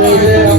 জয় জয়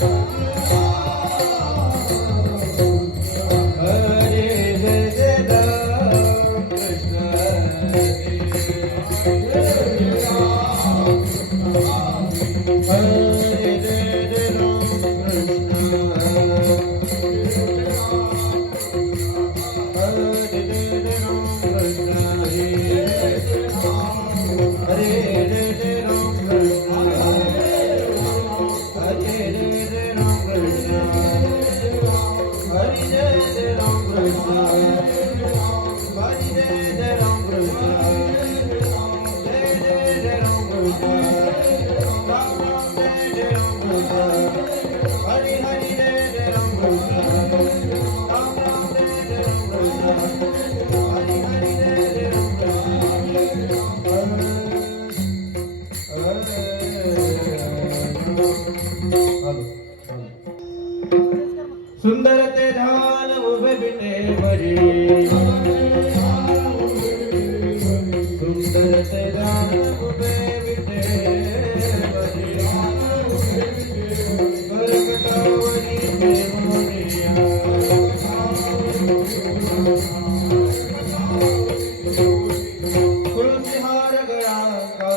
Hare Hare सुंदर ते धान उभे बिने बरी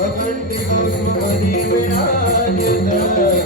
भगवन्ति गुरुमणि विराजता